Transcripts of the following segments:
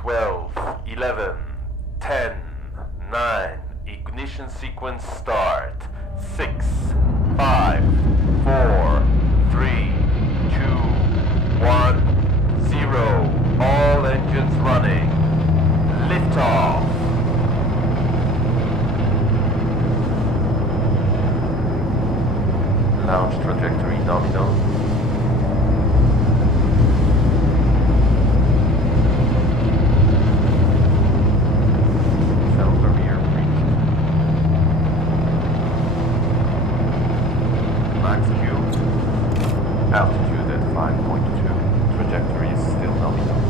12, 11, 10, 9, ignition sequence start. 6, 5, 4, 3, 2, 1, 0. All engines running. Liftoff. Launch trajectory nominal. Altitude at 5.2. Trajectory is still nominal.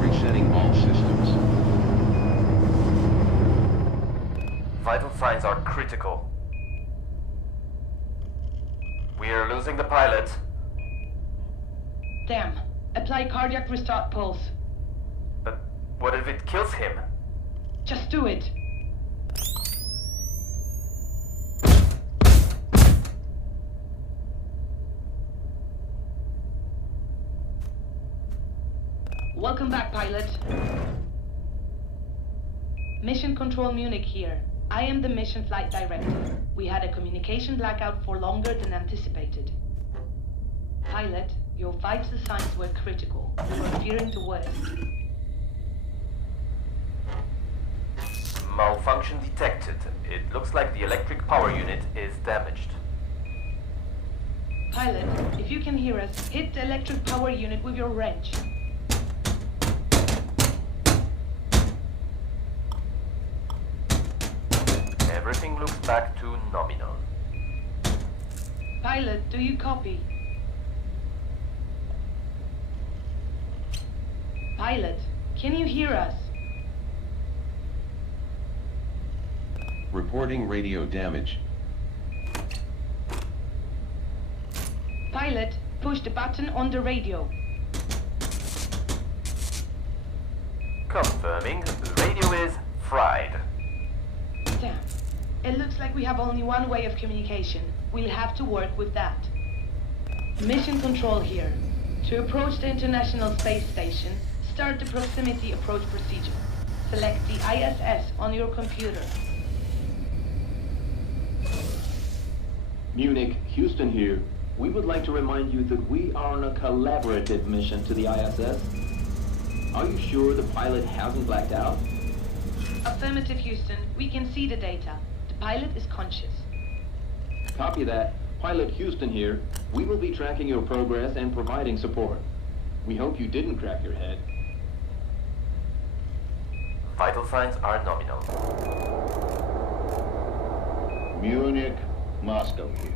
Resetting all systems. Vital signs are critical. We are losing the pilot. Damn. Apply cardiac restart pulse. But what if it kills him? Just do it. Welcome back, pilot. Mission Control Munich here. I am the mission flight director. We had a communication blackout for longer than anticipated. Pilot, your vital signs were critical. You were fearing the worst. Malfunction detected. It looks like the electric power unit is damaged. Pilot, if you can hear us, hit the electric power unit with your wrench. Everything looks back to nominal. Pilot, do you copy? Pilot, can you hear us? Reporting radio damage. Pilot, push the button on the radio. Confirming, the radio is fried. Damn. It looks like we have only one way of communication. We'll have to work with that. Mission Control here. To approach the International Space Station, start the proximity approach procedure. Select the ISS on your computer. Munich, Houston here. We would like to remind you that we are on a collaborative mission to the ISS. Are you sure the pilot hasn't blacked out? Affirmative, Houston. We can see the data. The pilot is conscious. Copy that. Pilot Houston here. We will be tracking your progress and providing support. We hope you didn't crack your head. Vital signs are nominal. Munich, Moscow here.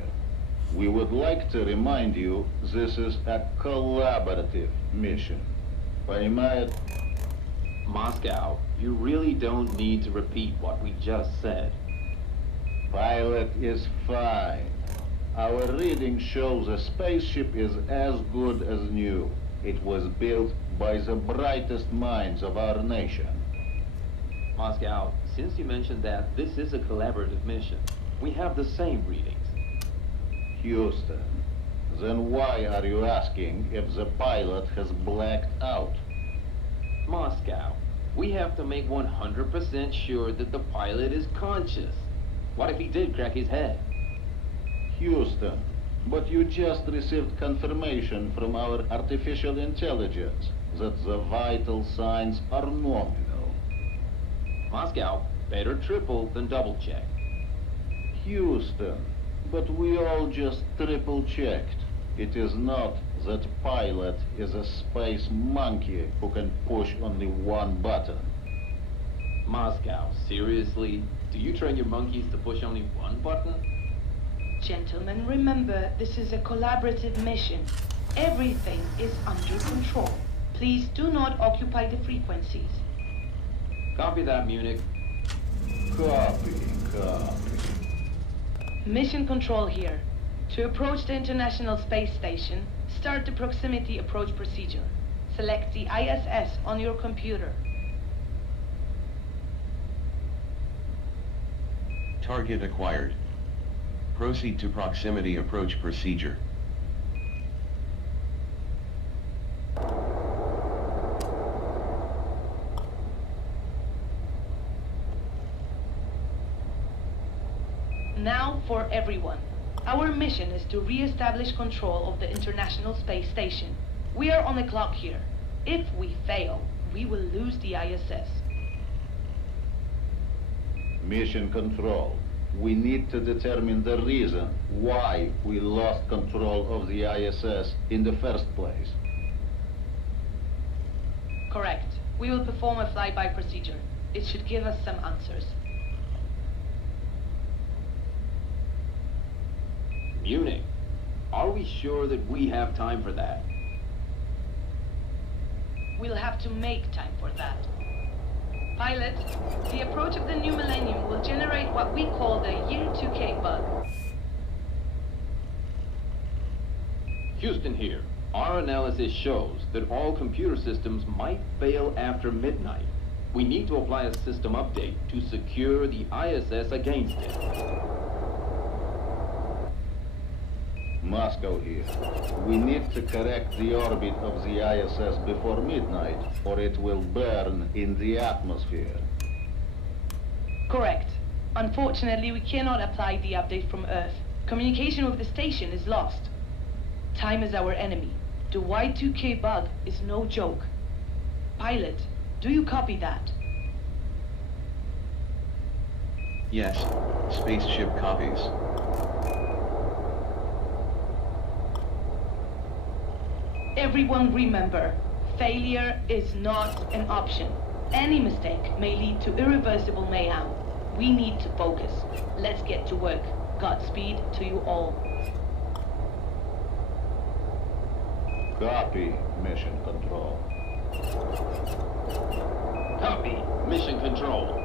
We would like to remind you this is a collaborative mission. Понимает? Moscow, you really don't need to repeat what we just said. Pilot is fine. Our reading shows the spaceship is as good as new. It was built by the brightest minds of our nation. Moscow, since you mentioned that this is a collaborative mission, we have the same readings. Houston, then why are you asking if the pilot has blacked out? Moscow, we have to make 100% sure that the pilot is conscious. What if he did crack his head? Houston, but you just received confirmation from our artificial intelligence that the vital signs are nominal. Moscow, better triple than double check. Houston, but we all just triple checked. It is not that pilot is a space monkey who can push only one button. Moscow, seriously? Do you train your monkeys to push only one button? Gentlemen, remember, this is a collaborative mission. Everything is under control. Please do not occupy the frequencies. Copy that, Munich. Copy. Mission Control here. To approach the International Space Station, start the proximity approach procedure. Select the ISS on your computer. Target acquired. Proceed to proximity approach procedure. Now for everyone. Our mission is to re-establish control of the International Space Station. We are on the clock here. If we fail, we will lose the ISS. Mission Control. We need to determine the reason why we lost control of the ISS in the first place. Correct. We will perform a flyby procedure. It should give us some answers. Munich, are we sure that we have time for that? We'll have to make time for that. Pilot, the approach of the new millennium will generate what we call the Year 2K bug. Houston here. Our analysis shows that all computer systems might fail after midnight. We need to apply a system update to secure the ISS against it. Moscow here. We need to correct the orbit of the ISS before midnight, or it will burn in the atmosphere. Correct. Unfortunately, we cannot apply the update from Earth. Communication with the station is lost. Time is our enemy. The Y2K bug is no joke. Pilot, do you copy that? Yes, spaceship copies. Everyone remember, failure is not an option. Any mistake may lead to irreversible mayhem. We need to focus. Let's get to work. Godspeed to you all. Copy, Mission Control. Copy. Mission Control.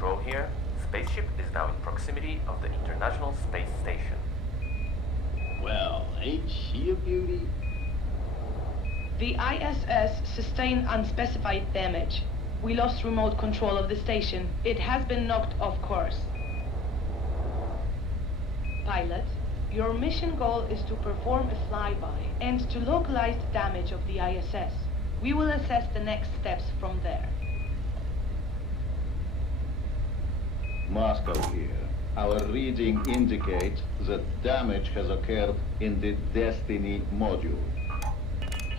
Control here. Spaceship is now in proximity of the International Space Station. Well, ain't she a beauty? The ISS sustained unspecified damage. We lost remote control of the station. It has been knocked off course. Pilot, your mission goal is to perform a flyby and to localize the damage of the ISS. We will assess the next steps from there. Moscow here. Our reading indicates that damage has occurred in the Destiny module.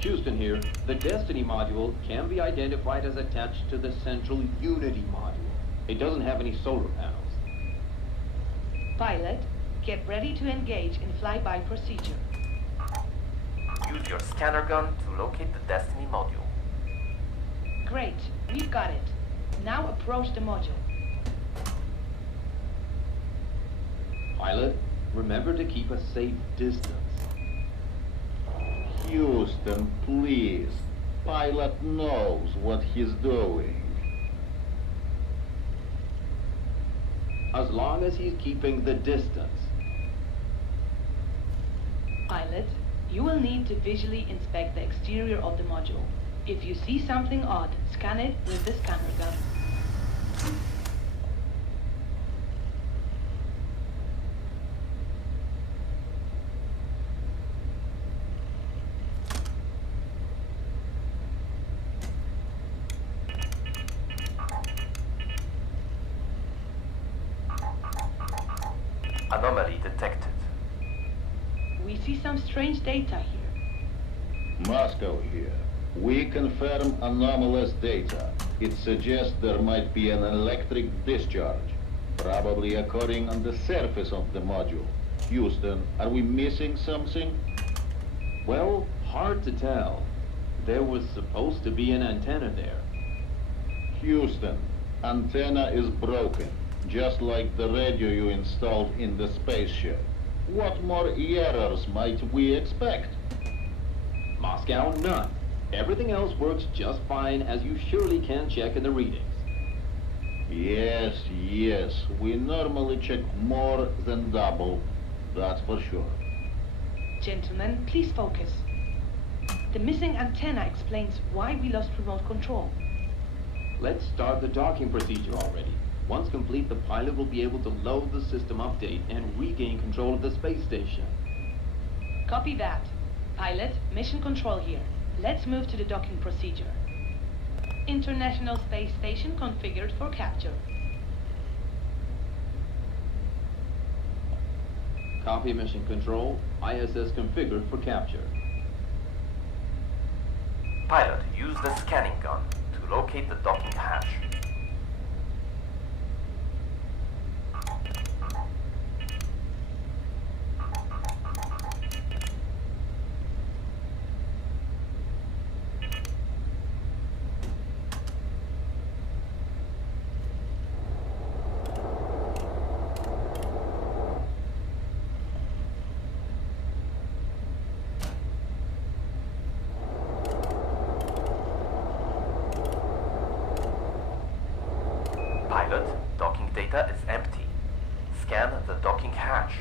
Houston here. The Destiny module can be identified as attached to the central Unity module. It doesn't have any solar panels. Pilot, get ready to engage in flyby procedure. Use your scanner gun to locate the Destiny module. Great, we've got it. Now approach the module. Pilot, remember to keep a safe distance. Houston, please. Pilot knows what he's doing. As long as he's keeping the distance. Pilot, you will need to visually inspect the exterior of the module. If you see something odd, scan it with the scanner gun. Anomaly detected. We see some strange data here. Moscow here. We confirm anomalous data. It suggests there might be an electric discharge, probably occurring on the surface of the module. Houston, are we missing something? Well, hard to tell. There was supposed to be an antenna there. Houston, antenna is broken, just like the radio you installed in the spaceship. What more errors might we expect? Moscow, none. Everything else works just fine, as you surely can check in the readings. Yes, yes, we normally check more than double, that's for sure. Gentlemen, please focus. The missing antenna explains why we lost remote control. Let's start the docking procedure already. Once complete, the pilot will be able to load the system update and regain control of the space station. Copy that. Pilot, mission control here. Let's move to the docking procedure. International Space Station configured for capture. Copy mission control. ISS configured for capture. Pilot, use the scanning gun to locate the docking hatch. Pilot, docking data is empty. Scan the docking hatch.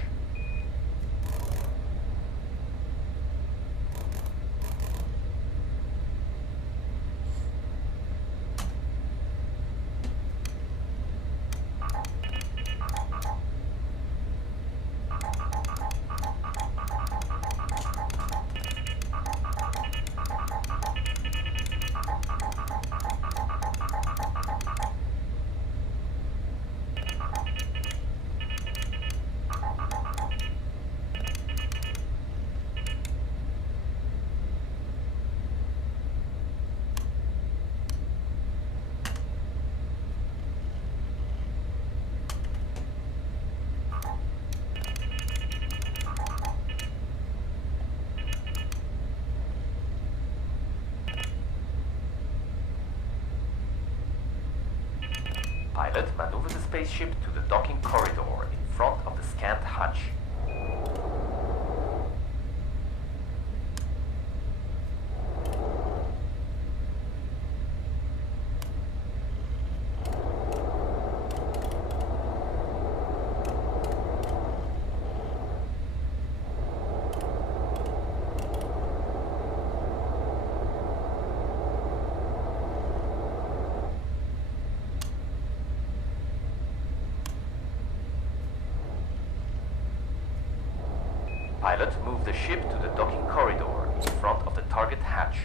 Pilot, maneuver the spaceship to the docking corridor in front of the scanned hatch. Pilot, move the ship to the docking corridor in front of the target hatch.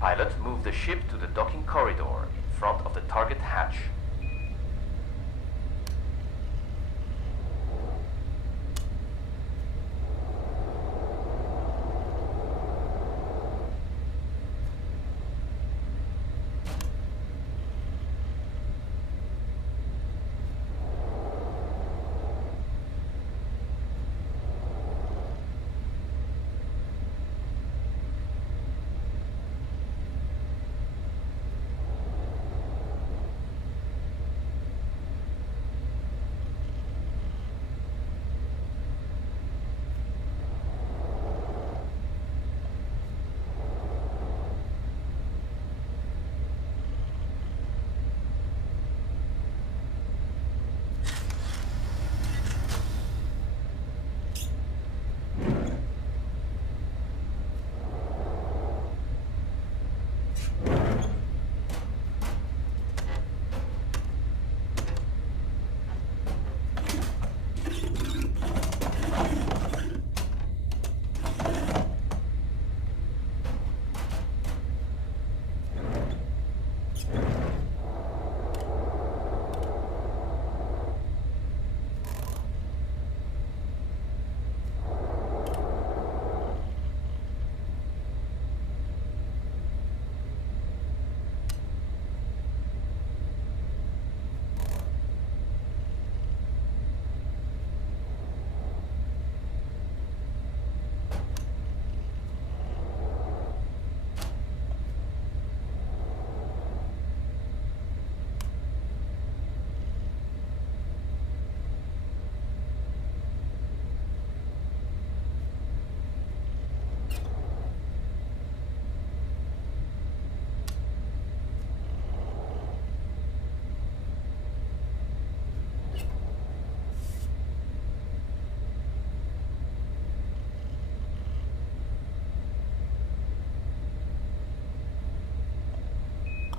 Pilot, move the ship to the docking corridor in front of the target hatch.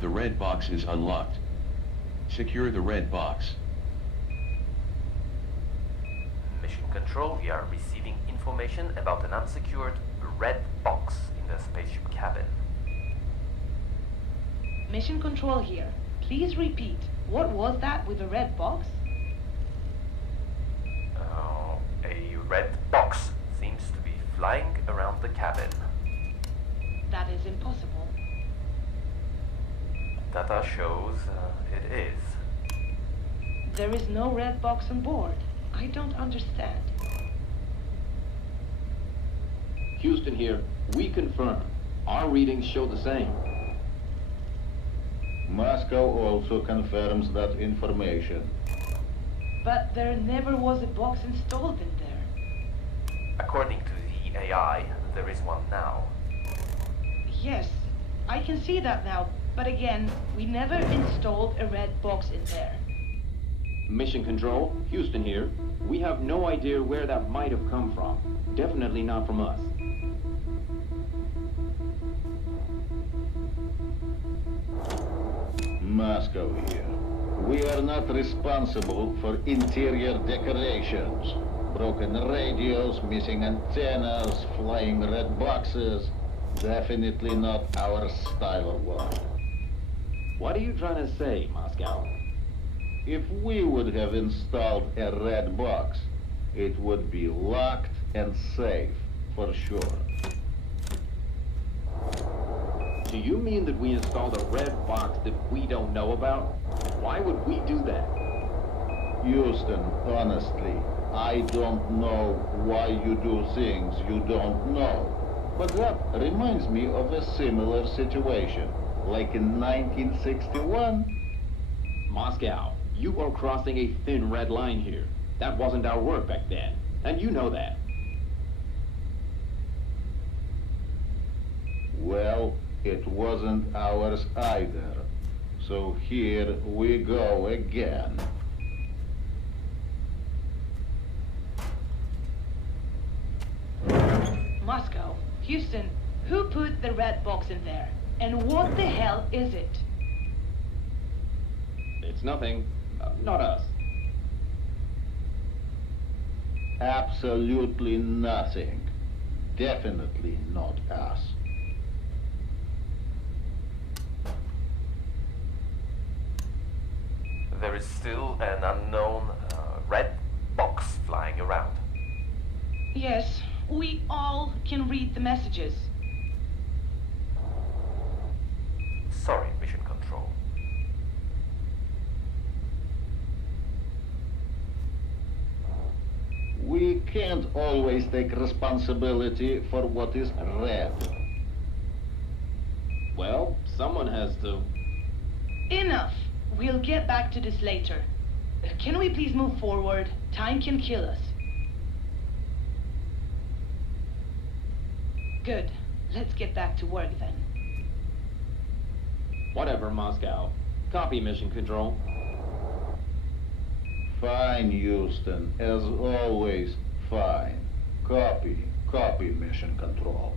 The red box is unlocked. Secure the red box. Mission Control, we are receiving information about an unsecured red box in the spaceship cabin. Mission Control here. Please repeat. What was that with the red box? A red box seems to be flying around the cabin. That is impossible. Data shows it is. There is no red box on board. I don't understand. Houston here. We confirm. Our readings show the same. Moscow also confirms that information. But there never was a box installed in there. According to the AI, there is one now. Yes, I can see that now. But again, we never installed a red box in there. Mission Control, Houston here. We have no idea where that might have come from. Definitely not from us. Moscow here. We are not responsible for interior decorations. Broken radios, missing antennas, flying red boxes. Definitely not our style of work. What are you trying to say, Moscow? If we would have installed a red box, it would be locked and safe, for sure. Do you mean that we installed a red box that we don't know about? Why would we do that? Houston, honestly, I don't know why you do things you don't know. But that reminds me of a similar situation, like in 1961. Moscow, you are crossing a thin red line here. That wasn't our work back then, and you know that. Well, it wasn't ours either. So here we go again. Moscow, Houston, who put the red box in there? And what the hell is it? It's nothing. Not us. Absolutely nothing. Definitely not us. There is still an unknown red box flying around. Yes, we all can read the messages. Sorry, Mission Control. We can't always take responsibility for what is red. Well, someone has to. Enough! We'll get back to this later. Can we please move forward? Time can kill us. Good. Let's get back to work then. Whatever, Moscow. Copy, Mission Control. Fine, Houston. As always, fine. Copy. Copy, Mission Control.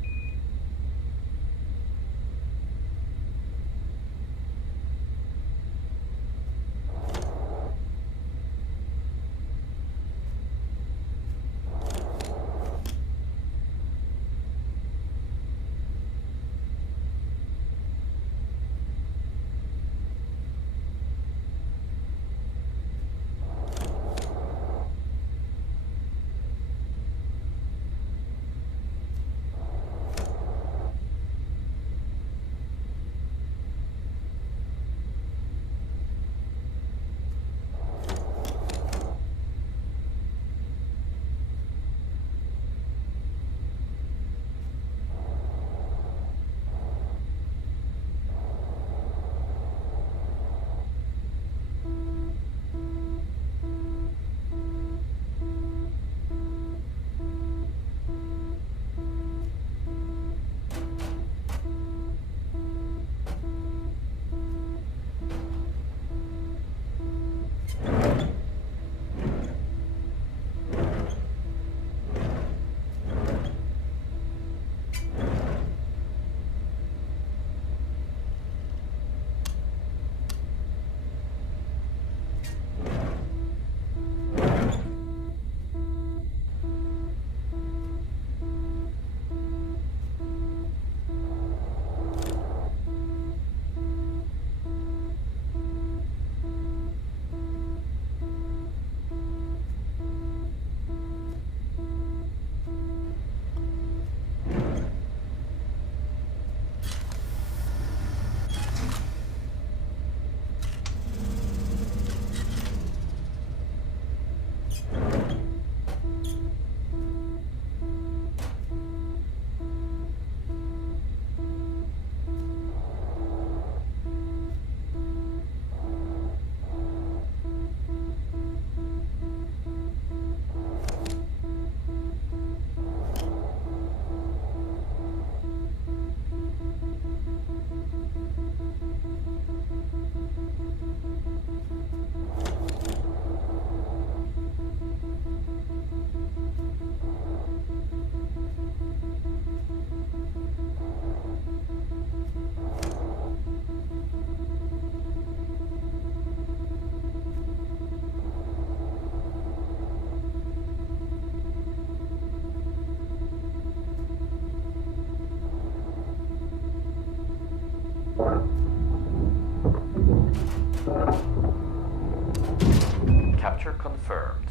confirmed.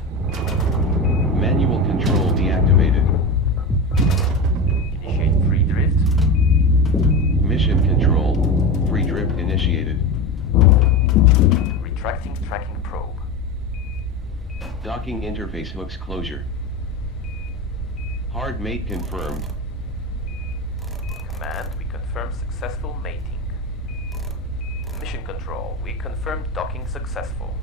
Manual control deactivated. Initiate free drift. Mission control, free drift initiated. Retracting tracking probe. Docking interface hooks closure. Hard mate confirmed. Command, we confirm successful mating. Mission control, we confirm docking successful.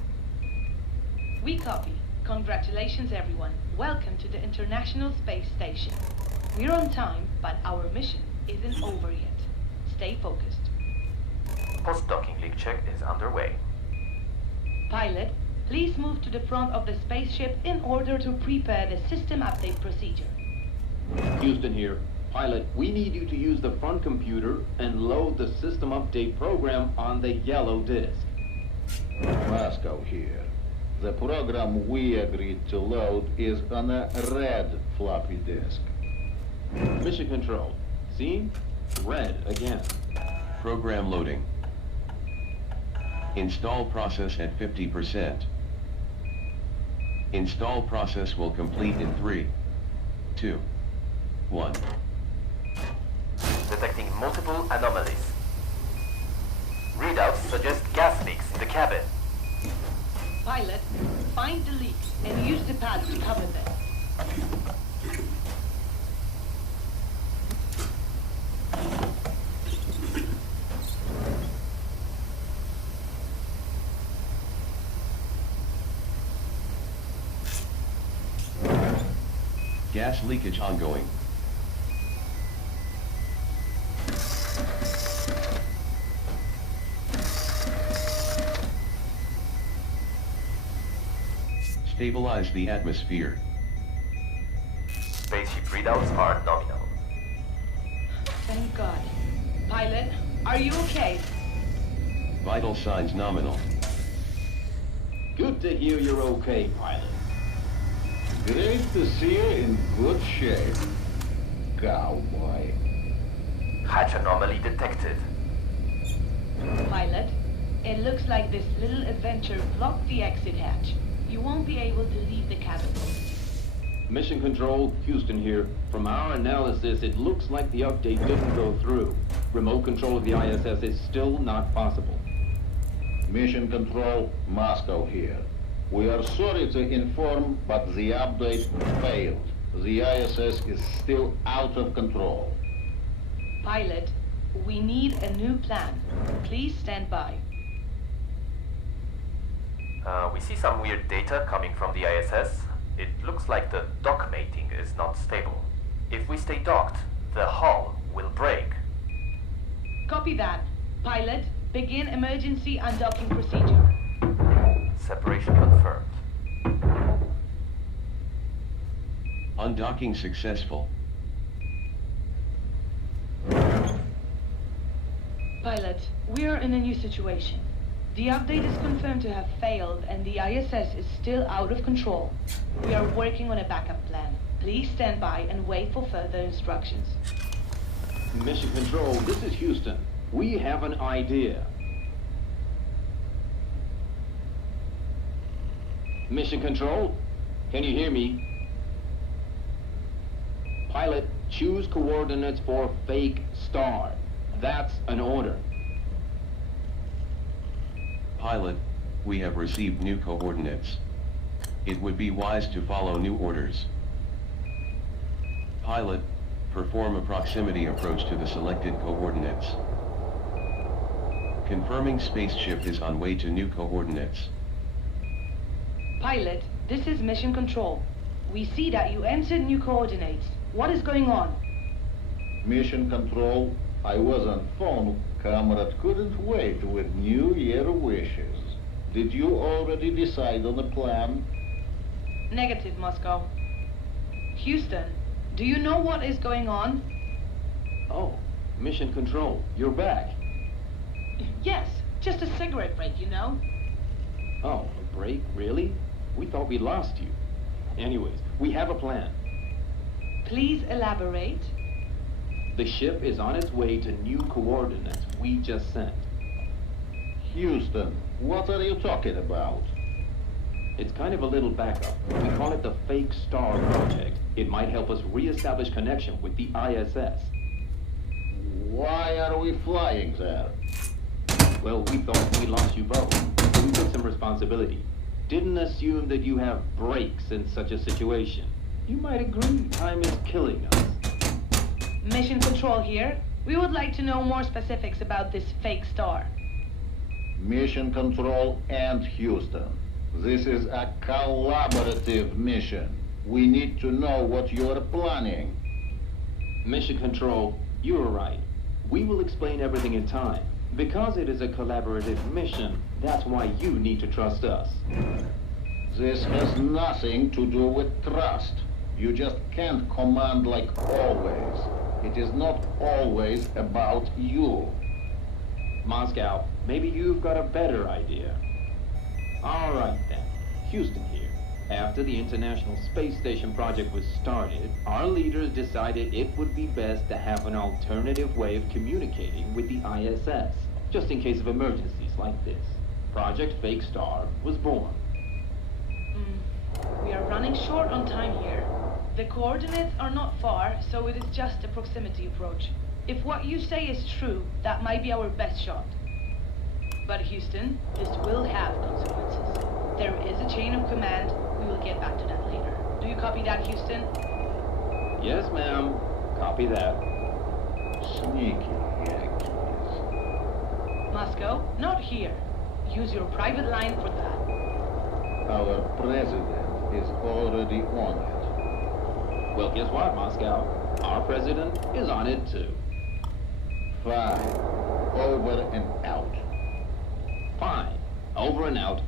We copy. Congratulations, everyone. Welcome to the International Space Station. We're on time, but our mission isn't over yet. Stay focused. Post-docking leak check is underway. Pilot, please move to the front of the spaceship in order to prepare the system update procedure. Houston here. Pilot, we need you to use the front computer and load the system update program on the yellow disk. Moscow here. The program we agreed to load is on a red floppy disk. Mission control. See? Red again. Program loading. Install process at 50%. Install process will complete in 3, 2, 1. Detecting multiple anomalies. Readouts suggest gas leaks in the cabin. Pilot, find the leaks and use the pads to cover them. Gas leakage ongoing. Stabilize the atmosphere. Spaceship readouts are nominal. Thank God. Pilot, are you okay? Vital signs nominal. Good to hear you're okay, pilot. Great to see you in good shape, cowboy. Hatch anomaly detected. Pilot, it looks like this little adventure blocked the exit hatch. You won't be able to leave the cabin. Mission control, Houston here. From our analysis, it looks like the update didn't go through. Remote control of the ISS is still not possible. Mission control, Moscow here. We are sorry to inform, but the update failed. The ISS is still out of control. Pilot, we need a new plan. Please stand by. We see some weird data coming from the ISS. It looks like the dock mating is not stable. If we stay docked, the hull will break. Copy that. Pilot, begin emergency undocking procedure. Separation confirmed. Undocking successful. Pilot, we are in a new situation. The update is confirmed to have failed and the ISS is still out of control. We are working on a backup plan. Please stand by and wait for further instructions. Mission control, this is Houston. We have an idea. Mission control, can you hear me? Pilot, choose coordinates for fake star. That's an order. Pilot, we have received new coordinates. It would be wise to follow new orders. Pilot, perform a proximity approach to the selected coordinates. Confirming spaceship is on way to new coordinates. Pilot, this is Mission Control. We see that you entered new coordinates. What is going on? Mission control, I was on phone. Comrade couldn't wait with New Year wishes. Did you already decide on a plan? Negative, Moscow. Houston, do you know what is going on? Oh, mission control, you're back. Yes, just a cigarette break, you know. Oh, a break? Really? We thought we lost you. Anyways, we have a plan. Please elaborate. The ship is on its way to new coordinates we just sent. Houston, what are you talking about? It's kind of a little backup. We call it the Fake Star Project. It might help us re-establish connection with the ISS. Why are we flying there? Well, we thought we lost you both, so we took some responsibility. Didn't assume that you have brakes in such a situation. You might agree time is killing us. Mission Control here. We would like to know more specifics about this fake star. Mission Control and Houston. This is a collaborative mission. We need to know what you're planning. Mission Control, you were right. We will explain everything in time. Because it is a collaborative mission, that's why you need to trust us. This has nothing to do with trust. You just can't command like always. It is not always about you. Moscow, maybe you've got a better idea. All right then, Houston here. After the International Space Station project was started, our leaders decided it would be best to have an alternative way of communicating with the ISS, just in case of emergencies like this. Project Fake Star was born. We are running short on time here. The coordinates are not far, so it is just a proximity approach. If what you say is true, that might be our best shot. But Houston, this will have consequences. There is a chain of command. We will get back to that later. Do you copy that, Houston? Yes, ma'am. Copy that. Sneaky Yankees. Moscow, not here. Use your private line for that. Our president is already on it. Well, guess what, Moscow? Our president is on it too. Fine. Over and out. Fine. Over and out.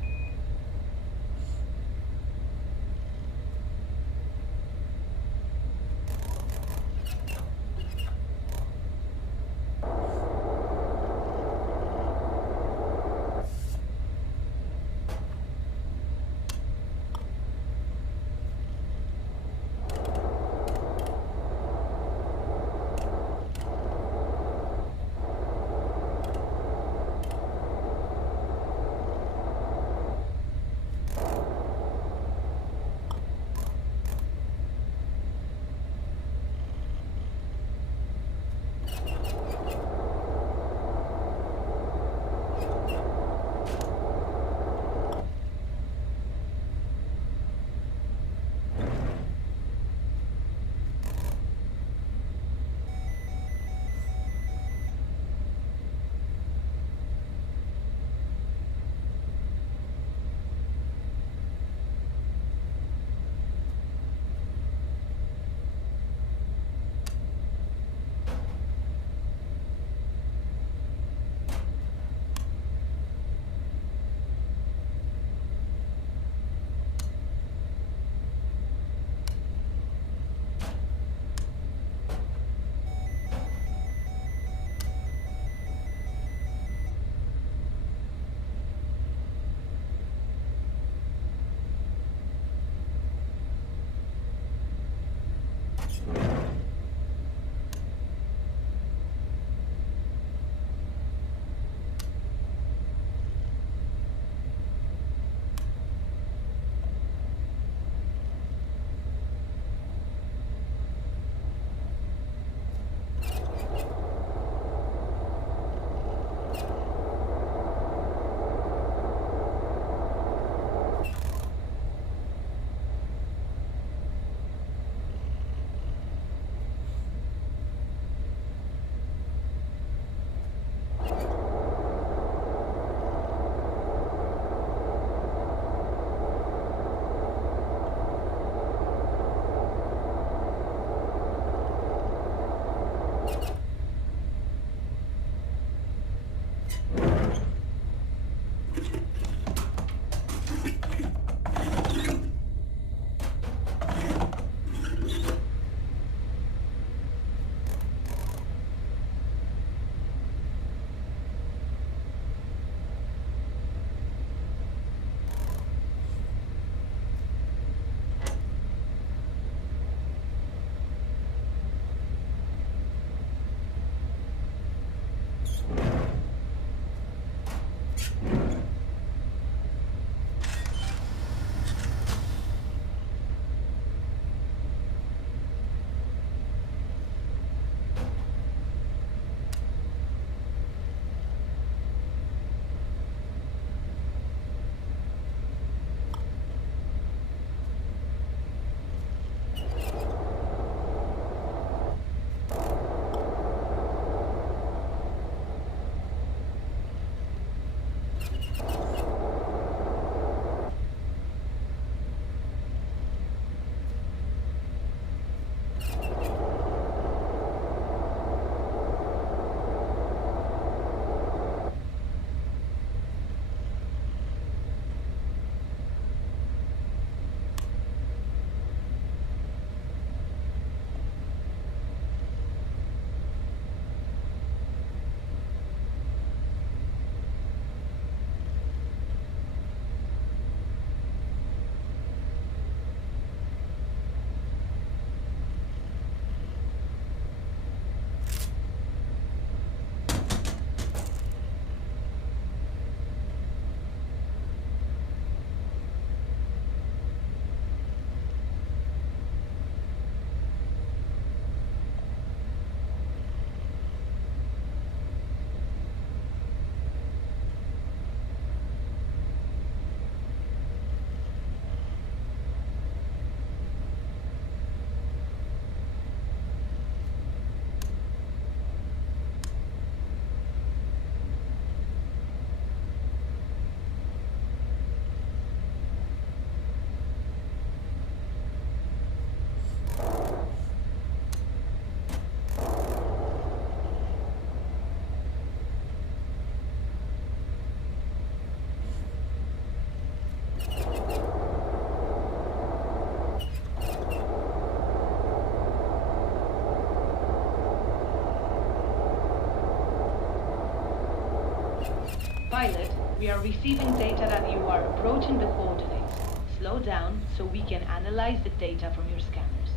Pilot, we are receiving data that you are approaching the coordinates. Slow down so we can analyze the data from your scanners.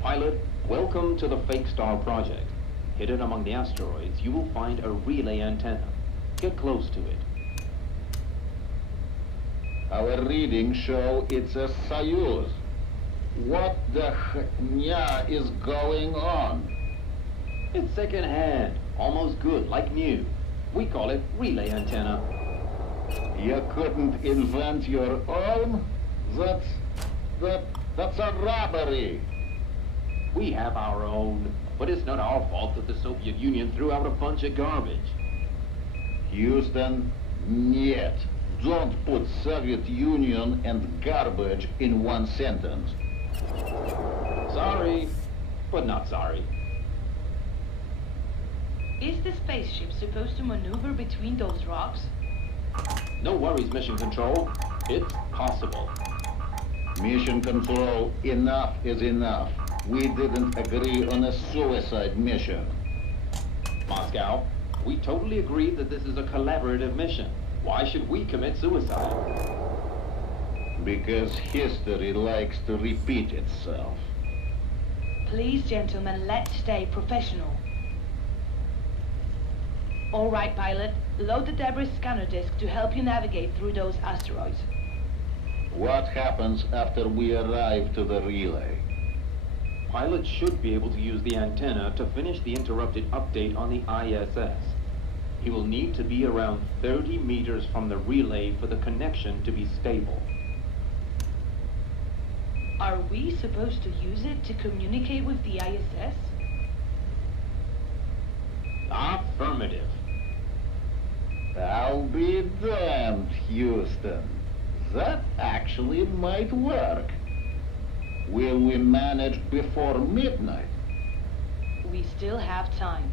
Pilot, welcome to the Fake Star project. Hidden among the asteroids, you will find a relay antenna. Get close to it. Our readings show it's a Soyuz. What the hnya is going on? It's second-hand, almost good, like new. We call it relay antenna. You couldn't invent your own? That's a robbery. We have our own, but it's not our fault that the Soviet Union threw out a bunch of garbage. Houston, нет. Don't put Soviet Union and garbage in one sentence. Sorry, but not sorry. Is the spaceship supposed to maneuver between those rocks? No worries, Mission Control. It's possible. Mission Control, enough is enough. We didn't agree on a suicide mission. Moscow, we totally agreed that this is a collaborative mission. Why should we commit suicide? Because history likes to repeat itself. Please, gentlemen, let's stay professional. All right, pilot. Load the debris scanner disk to help you navigate through those asteroids. What happens after we arrive to the relay? Pilot should be able to use the antenna to finish the interrupted update on the ISS. He will need to be around 30 meters from the relay for the connection to be stable. Are we supposed to use it to communicate with the ISS? Affirmative. I'll be damned, Houston. That actually might work. Will we manage before midnight? We still have time.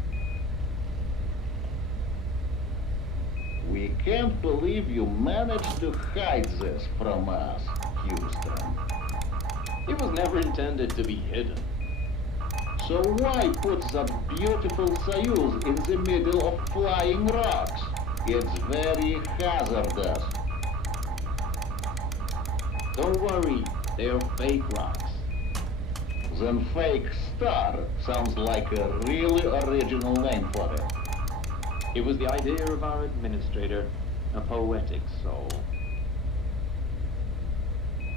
We can't believe you managed to hide this from us, Houston. It was never intended to be hidden. So why put that beautiful Soyuz in the middle of flying rocks? It's very hazardous. Don't worry, they're fake rocks. Then Fake Star sounds like a really original name for it. It was the idea of our administrator, a poetic soul.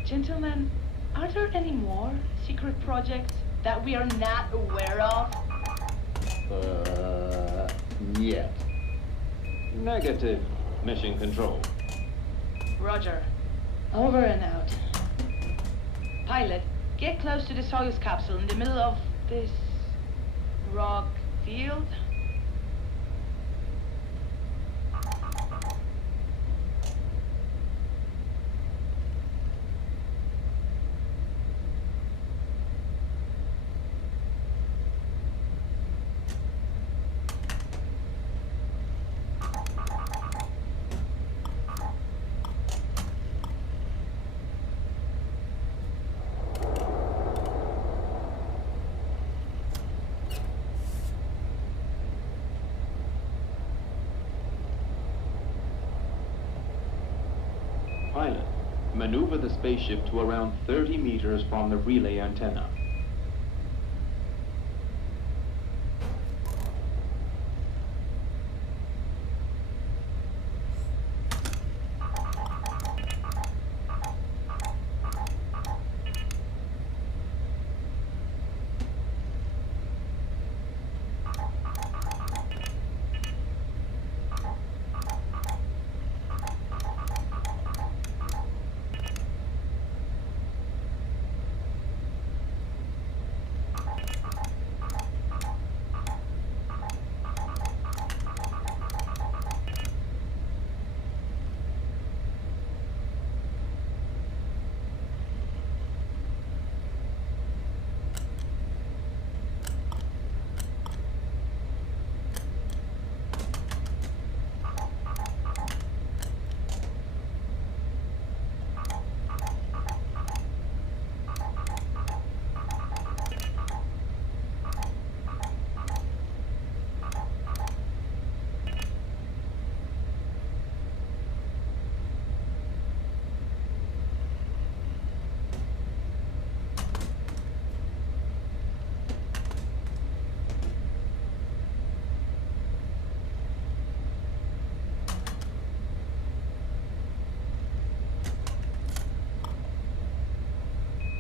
Gentlemen, are there any more secret projects that we are not aware of? Yet. Negative, Mission Control. Roger. Over and out. Pilot, get close to the Soyuz capsule in the middle of this rock field. Pilot, maneuver the spaceship to around 30 meters from the relay antenna.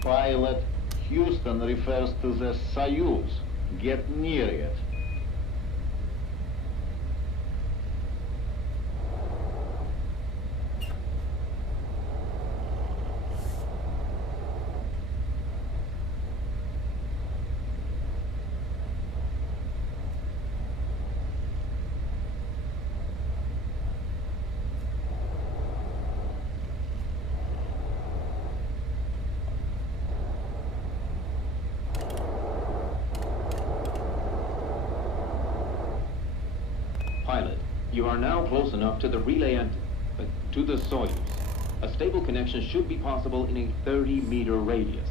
Pilot, Houston refers to the Soyuz. Get near it. Pilot, you are now close enough to the relay and to the Soyuz. A stable connection should be possible in a 30-meter radius.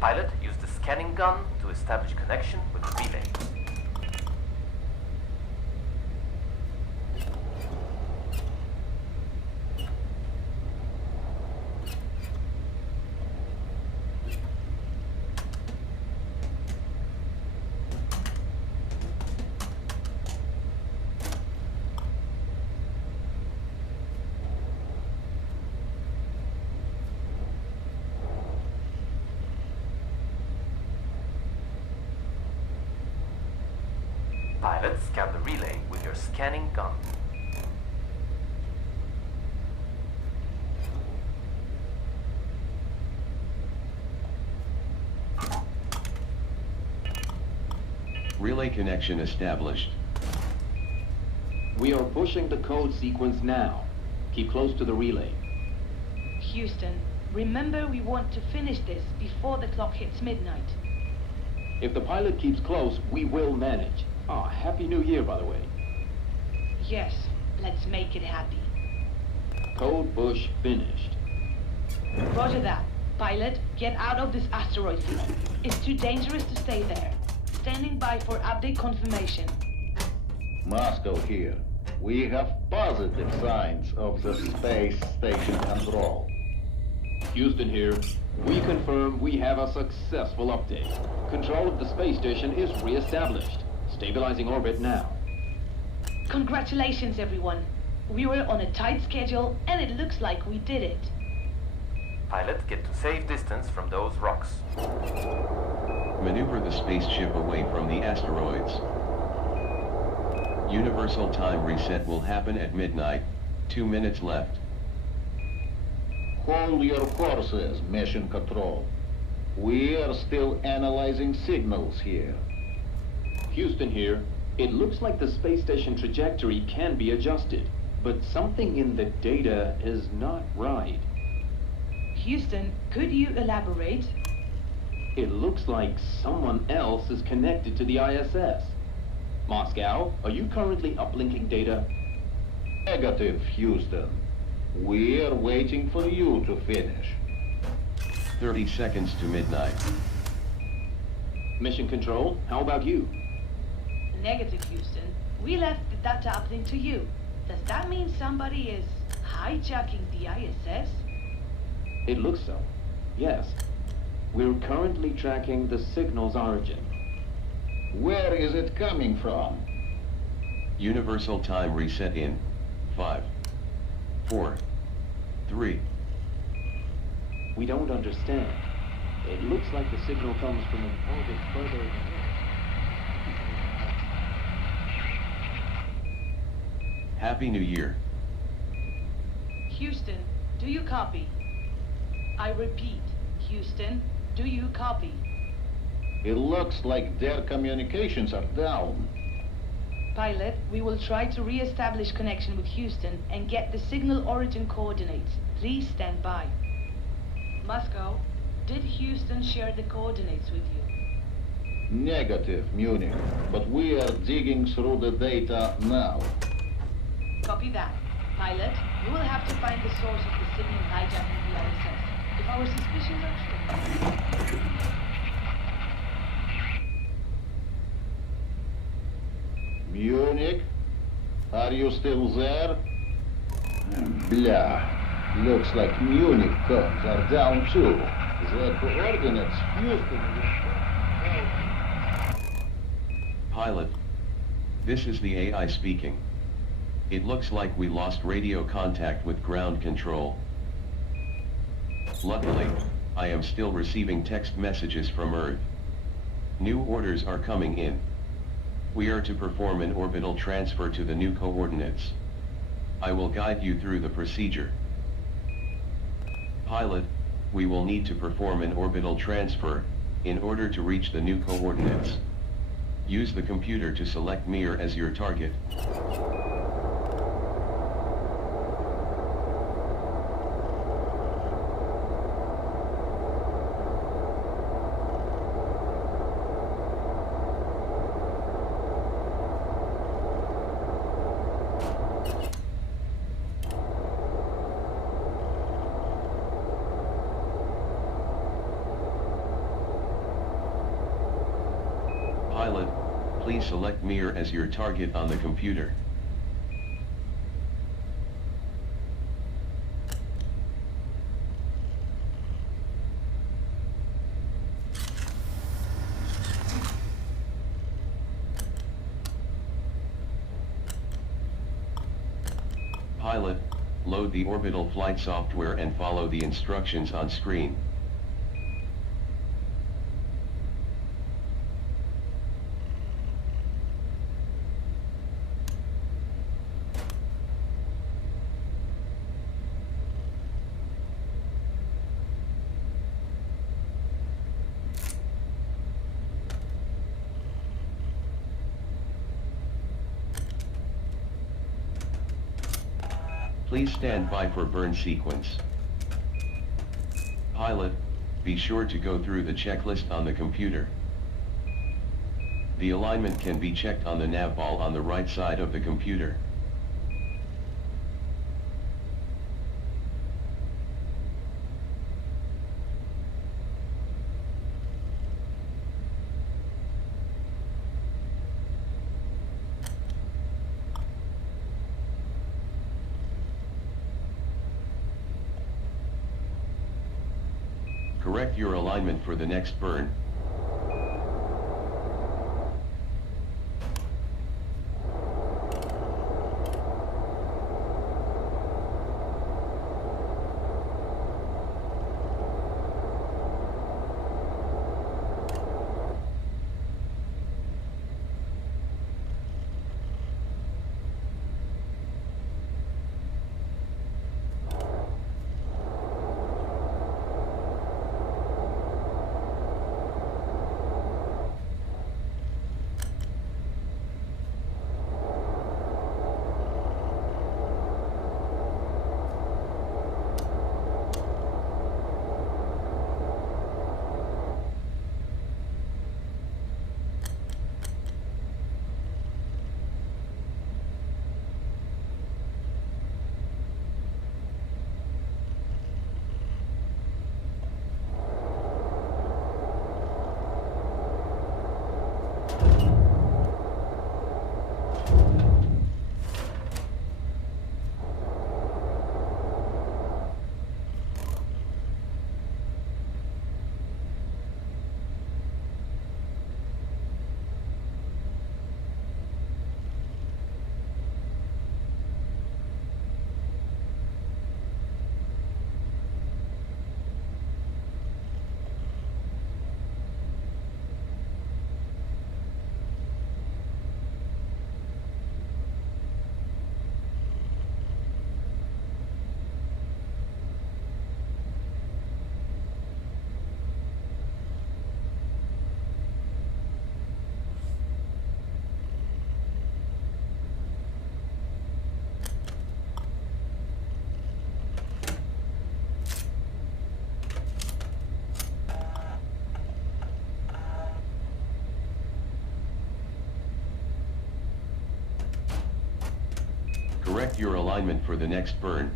Pilot, use the scanning gun to establish connection with the relay. Pilot, scan the relay with your scanning gun. Relay connection established. We are pushing the code sequence now. Keep close to the relay. Houston, remember we want to finish this before the clock hits midnight. If the pilot keeps close, we will manage. Ah, Happy New Year, by the way. Yes, let's make it happy. Code push finished. Roger that. Pilot, get out of this asteroid field. It's too dangerous to stay there. Standing by for update confirmation. Moscow here. We have positive signs of the space station control. Houston here. We confirm we have a successful update. Control of the space station is re-established. Stabilizing orbit now. Congratulations, everyone. We were on a tight schedule, and it looks like we did it. Pilot, get to safe distance from those rocks. Maneuver the spaceship away from the asteroids. Universal time reset will happen at midnight. 2 minutes left. Hold your courses, Mission Control. We are still analyzing signals here. Houston here. It looks like the space station trajectory can be adjusted, but something in the data is not right. Houston, could you elaborate? It looks like someone else is connected to the ISS. Moscow, are you currently uplinking data? Negative, Houston. We are waiting for you to finish. 30 seconds to midnight. Mission Control, how about you? Negative, Houston. We left the data uplink to you. Does that mean somebody is hijacking the ISS? It looks so. Yes. We're currently tracking the signal's origin. Where is it coming from? Universal time reset in 5, 4, 3. We don't understand. It looks like the signal comes from an orbit further ahead. Happy New Year. Houston, do you copy? I repeat, Houston, do you copy? It looks like their communications are down. Pilot, we will try to re-establish connection with Houston and get the signal origin coordinates. Please stand by. Moscow, did Houston share the coordinates with you? Negative, Munich. But we are digging through the data now. Copy that. Pilot, we will have to find the source of the signal hijacking the ISS. If our suspicions are true. Munich? Are you still there? Blah. Looks like Munich codes are down too. The coordinates Houston Pilot. This is the AI speaking. It looks like we lost radio contact with ground control. Luckily, I am still receiving text messages from Earth. New orders are coming in. We are to perform an orbital transfer to the new coordinates. I will guide you through the procedure. Pilot, we will need to perform an orbital transfer, in order to reach the new coordinates. Use the computer to select Mir as your target. Pilot, please select Mir as your target on the computer. Pilot, load the orbital flight software and follow the instructions on screen. Please stand by for burn sequence. Pilot, be sure to go through the checklist on the computer. The alignment can be checked on the nav ball on the right side of the computer. Correct your alignment for the next burn. Correct your alignment for the next burn.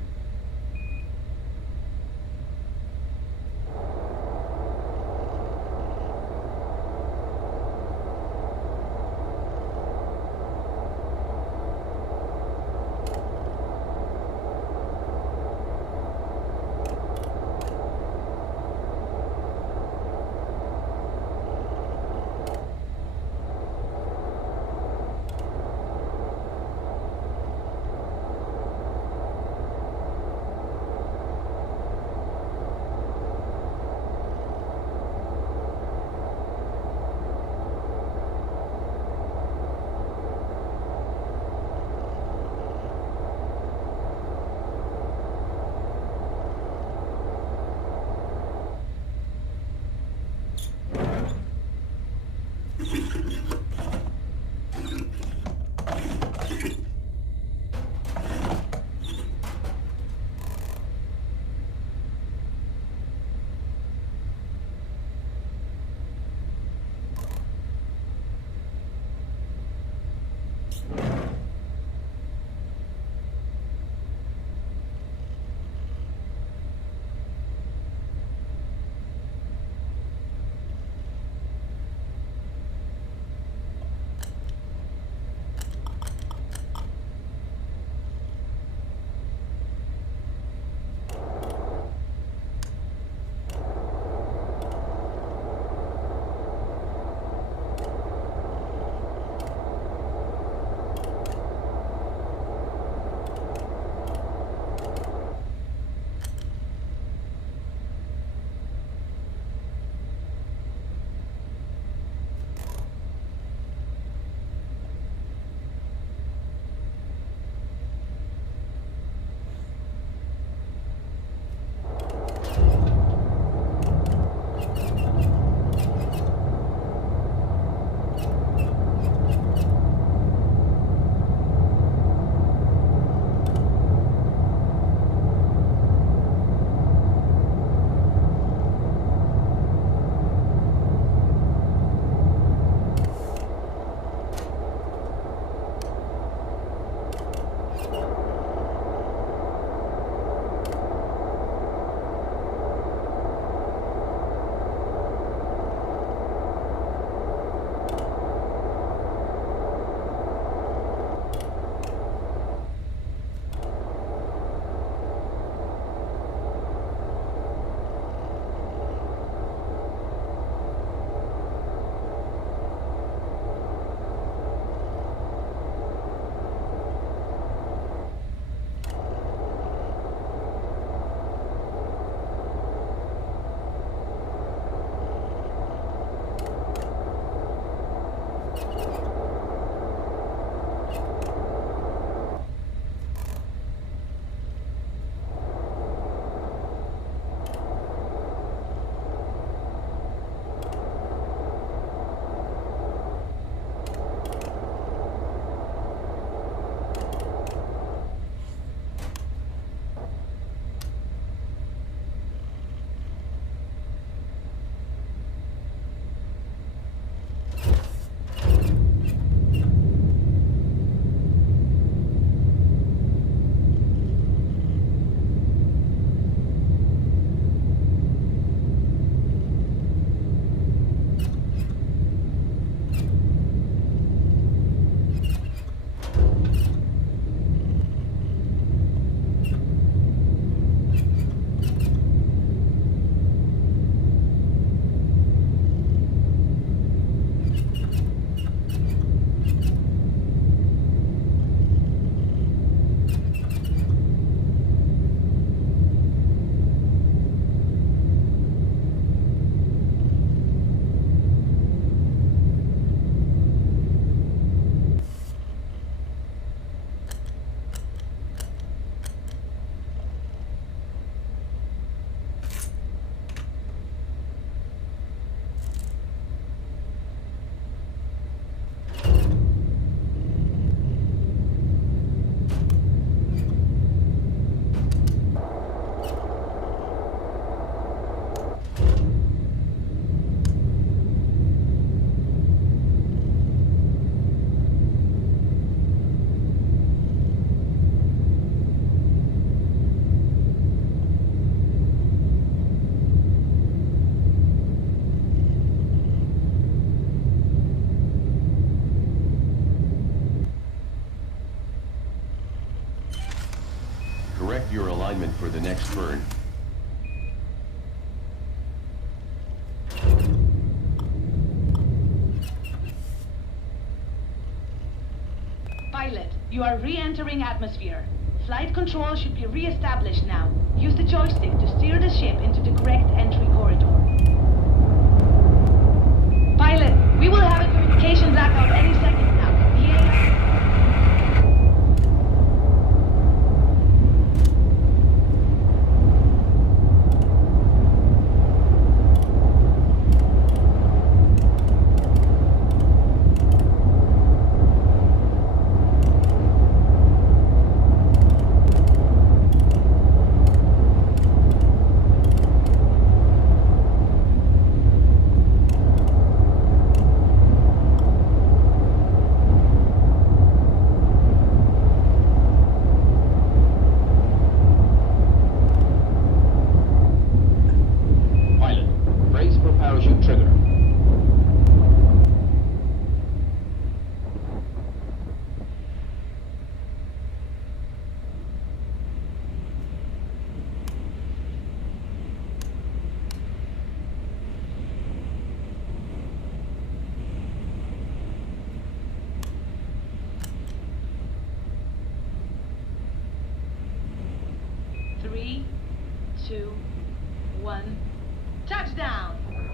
You are re-entering atmosphere. Flight control should be re-established now. Use the joystick to steer the ship into the correct entry corridor. Pilot, we will have a communication blackout any second now. The AI... Three, two, one, touchdown!